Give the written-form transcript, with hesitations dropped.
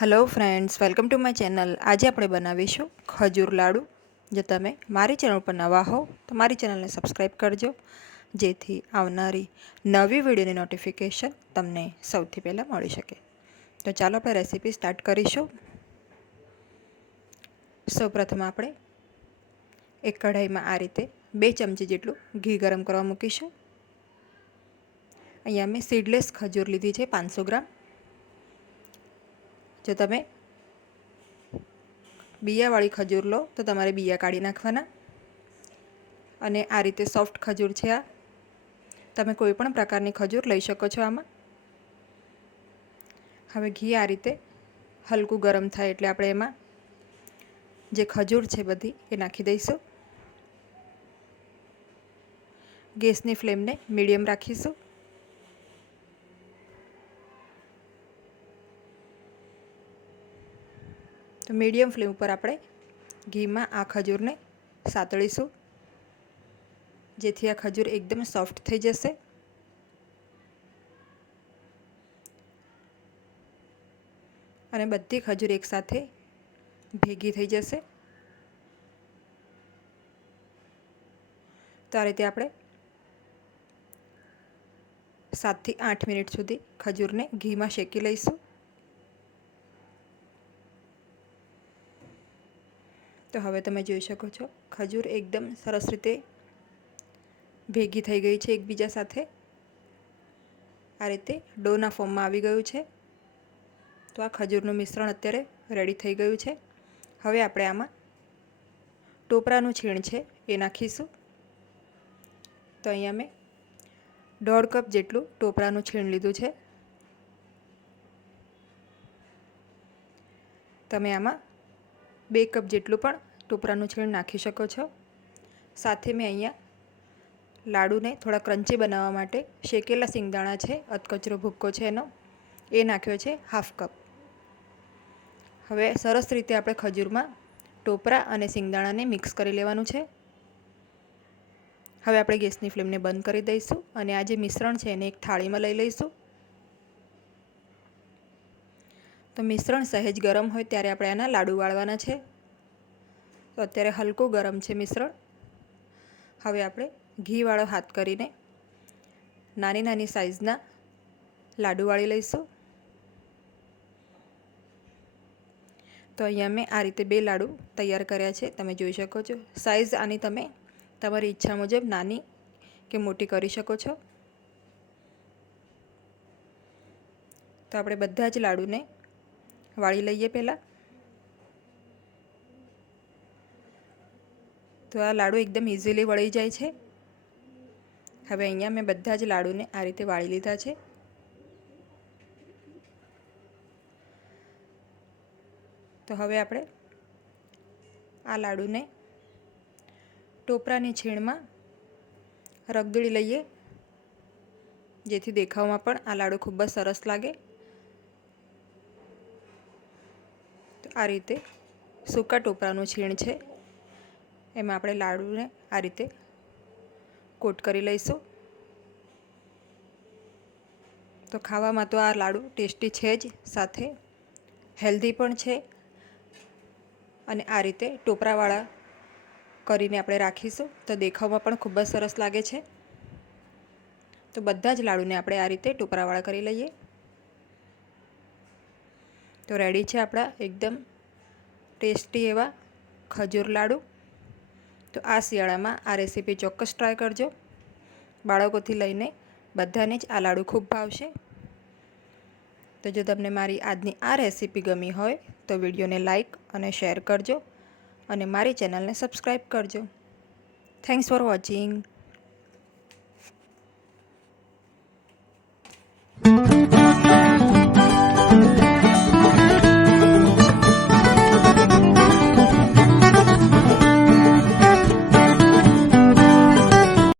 Hello friends, welcome to my channel. आज આપણે બનાવીશું ખજૂર લાડુ। જો તમે મારી ચેનલ પર નવા હો તો મારી ચેનલને સબસ્ક્રાઇબ કરજો, જેથી આવનારી નવી વિડીયોની નોટિફિકેશન તમને સૌથી પહેલાં મળી શકે। તો ચાલો આપણે રેસીપી સ્ટાર્ટ કરીશું। સૌપ્રથમ આપણે એક કઢાઈમાં આ રીતે 2 ચમચી જેટલું ઘી ગરમ કરવા મૂકીશું। અહીંયા મેં સીડલેસ ખજૂર લીધી છે 500 ગ્રામ। જો તમે બીયાવાળી ખજૂર લો તો તમારે બીયા કાઢી નાખવાના। અને આ રીતે સોફ્ટ ખજૂર છે આ, તમે કોઈ પણ પ્રકારની ખજૂર લઈ શકો છો આમાં। હવે ઘી આ રીતે હલકું ગરમ થાય એટલે આપણે એમાં જે ખજૂર છે બધી એ નાખી દઈશું। ગેસની ફ્લેમને મીડિયમ રાખીશું। તો મીડિયમ ફ્લેમ ઉપર આપણે ઘીમાં આ ખજૂરને સાતળીશું, જેથી આ ખજૂર એકદમ સોફ્ટ થઈ જશે। અને બધી ખજૂર એકસાથે ભેગી થઈ જશે। તો આ રીતે આપણે 7 થી 8 મિનિટ સુધી ખજૂરને ઘીમાં શેકી લઈશું। તો હવે તમે જોઈ શકો છો ખજૂર એકદમ સરસ રીતે ભેગી થઈ ગઈ છે એકબીજા સાથે। આ રીતે ડોના ફોર્મમાં આવી ગયું છે। તો આ ખજૂરનું મિશ્રણ અત્યારે રેડી થઈ ગયું છે। હવે આપણે આમાં ટોપરાનું છીણ છે એ નાખીશું। તો અહીંયા મેં 1.5 કપ જેટલું ટોપરાનું છીણ લીધું છે। તમે આમાં 2 કપ જેટલું પણ ટોપરાનું છીણ નાખી શકો છો। સાથે મેં અહીંયા લાડુને થોડા ક્રન્ચી બનાવવા માટે શેકેલા સિંગદાણા છે, અધકચરો ભૂક્કો છે એનો, એ નાખ્યો છે 1/2 કપ। હવે સરસ રીતે આપણે ખજૂરમાં ટોપરા અને સિંગદાણાને મિક્સ કરી લેવાનું છે। હવે આપણે ગેસની ફ્લેમને બંધ કરી દઈશું અને આ જે મિશ્રણ છે એને એક થાળીમાં લઈ લઈશું। તો મિશ્રણ સહેજ ગરમ હોય ત્યારે આપણે આના લાડુ વાળવાના છે। તો અત્યારે હલકું ગરમ છે મિશ્રણ। હવે આપણે ઘીવાળો હાથ કરીને નાની નાની સાઇઝના લાડુ વાળી લઈશું। તો અહીંયા મેં આ રીતે 2 લાડુ તૈયાર કર્યા છે, તમે જોઈ શકો છો। સાઇઝ આની તમે તમારી ઈચ્છા મુજબ નાની કે મોટી કરી શકો છો। તો આપણે બધા જ લાડુને વાળી લઈએ પહેલાં। તો આ લાડુ એકદમ ઇઝીલી વળી જાય છે। હવે અહીંયા મેં બધા જ લાડુને આ રીતે વાળી લીધા છે। તો હવે આપણે આ લાડુને ટોપરાની છીણમાં રગદોળી લઈએ, જેથી દેખાવમાં પણ આ લાડુ ખૂબ જ સરસ લાગે। તો આ રીતે સૂકા ટોપરાનું છીણ છે એમાં આપણે લાડુને આ રીતે કોટ કરી લઈશું। તો ખાવામાં તો આ લાડુ ટેસ્ટી છે જ, સાથે હેલ્ધી પણ છે। અને આ રીતે ટોપરાવાળા કરીને આપણે રાખીશું તો દેખાવમાં પણ ખૂબ જ સરસ લાગે છે। તો બધા જ લાડુને આપણે આ રીતે ટોપરાવાળા કરી લઈએ। તો રેડી છે આપણા એકદમ ટેસ્ટી એવા ખજૂર લાડુ। તો આ શિયાળામાં આ રેસીપી ચોક્કસ ટ્રાય કરજો। બાળકોથી લઈને બધાને જ આ લાડુ ખૂબ ભાવશે। તો જો તમને મારી આજની આ રેસીપી ગમી હોય તો વિડીયોને લાઈક અને શેર કરજો અને મારી ચેનલને સબસ્ક્રાઈબ કરજો। Thanks for watching.